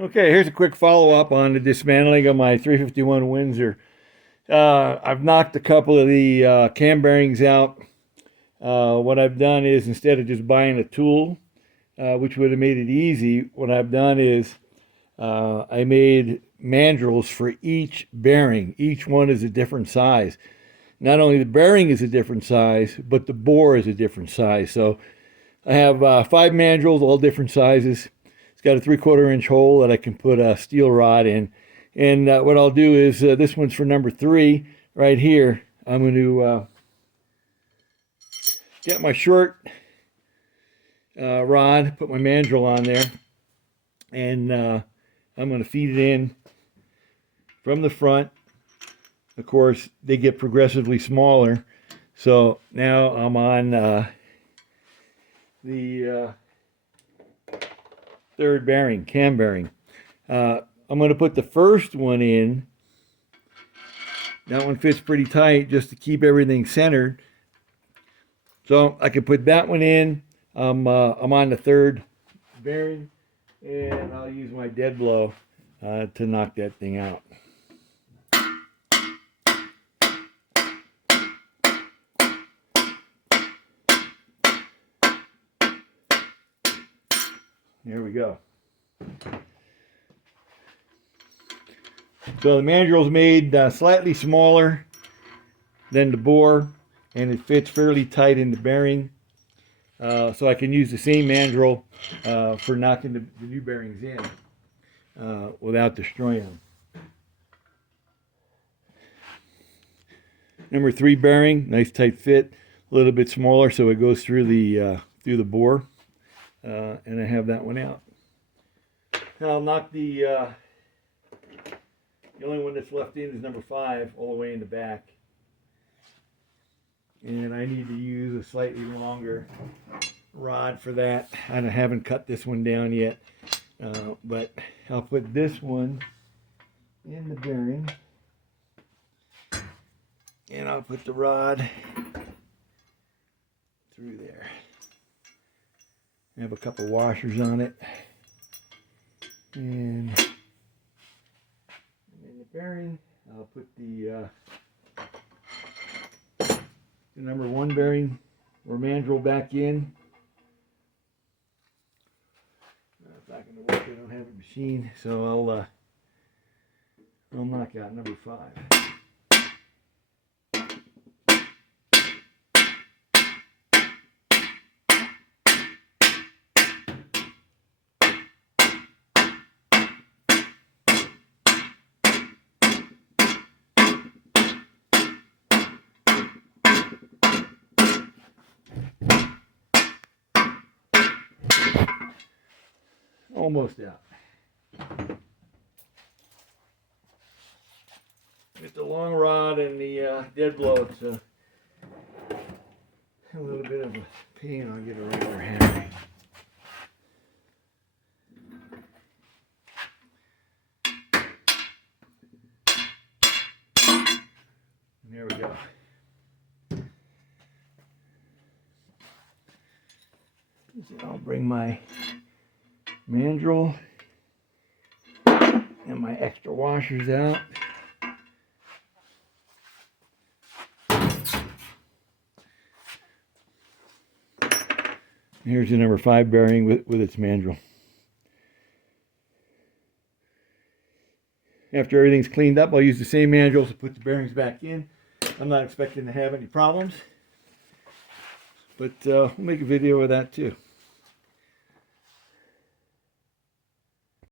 Okay, here's a quick follow-up on the dismantling of my 351 Windsor. I've knocked a couple of the cam bearings out. What I've done is, instead of just buying a tool, which would have made it easy, what I've done is I made mandrels for each bearing. Each one is a different size. Not only the bearing is a different size, but the bore is a different size. So I have 5 mandrels, all different sizes. It's got a 3/4 inch hole that I can put a steel rod in. And what I'll do is, this one's for number 3 right here. I'm going to get my short rod, put my mandrel on there, and I'm going to feed it in from the front. Of course, they get progressively smaller. So now I'm on the third bearing, cam bearing. I'm going to put the first one in. That one fits pretty tight just to keep everything centered. So I can put that one in. I'm on the third bearing, and I'll use my dead blow to knock that thing out. Here we go. So the mandrel's made slightly smaller than the bore, and it fits fairly tight in the bearing. So I can use the same mandrel for knocking the new bearings in without destroying them. Number 3 bearing, nice tight fit, a little bit smaller so it goes through the bore. And I have that one out. Now I'll knock the only one that's left in is number 5, all the way in the back. And I need to use a slightly longer rod for that. I haven't cut this one down yet, but I'll put this one in the bearing, and I'll put the rod through there. I have a couple washers on it, and in the bearing I'll put the number 1 bearing or mandrel back in. It's not going to work, I don't have a machine, so I'll knock out number 5. Almost out. With the long rod and the dead blow, it's a little bit of a pain. I'll get a regular hammer. And there we go. So I'll bring my mandrel and my extra washers out. Here's the number 5 bearing with its mandrel. After everything's cleaned up, I'll use the same mandrels to put the bearings back in. I'm not expecting to have any problems, but we'll make a video of that too.